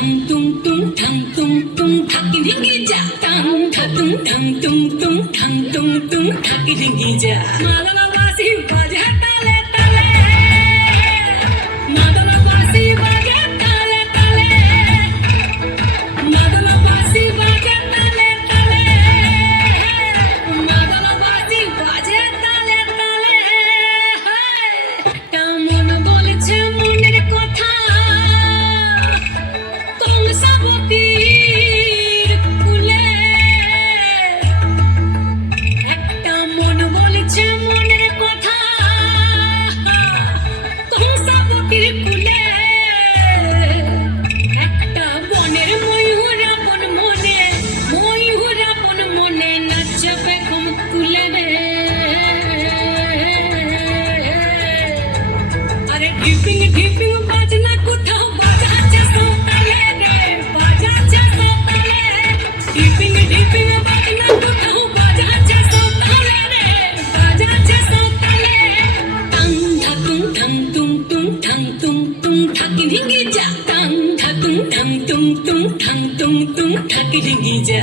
thang tung tung thang tung tung thaki ringi ja tang tha tung thang tung tung thang tung tung thaki ringi ja madana basi baje tale tale madana basi baje tale tale madana basi baje tale tale madana basi baje tale tale একটা মন বলছে মনের কথা কংসাবতীর কুলে একটা মন বলছে মনের কথা কংসাবতীর কুলে একটা বনের ময়ূর আপন মনে নাচবে কম তুলে রে আরে ঢিপিং ঢিপিং বাজনা কোথাও বাজাচ্ছে সকালে রে বাজাচ্ছে সকালে ঢিপিং ঢিপিং বাজনা কোথাও বাজাচ্ছে সকালে রে বাজাচ্ছে সকালে টাং ধাতুং ঠাং তুং তুং ঠাং তুং তুং ঠাকি রিঙ্গি যা টাং ধাতুং ঠাং তুং তুং ঠাং তুং তুং ঠাকি রিঙ্গি যা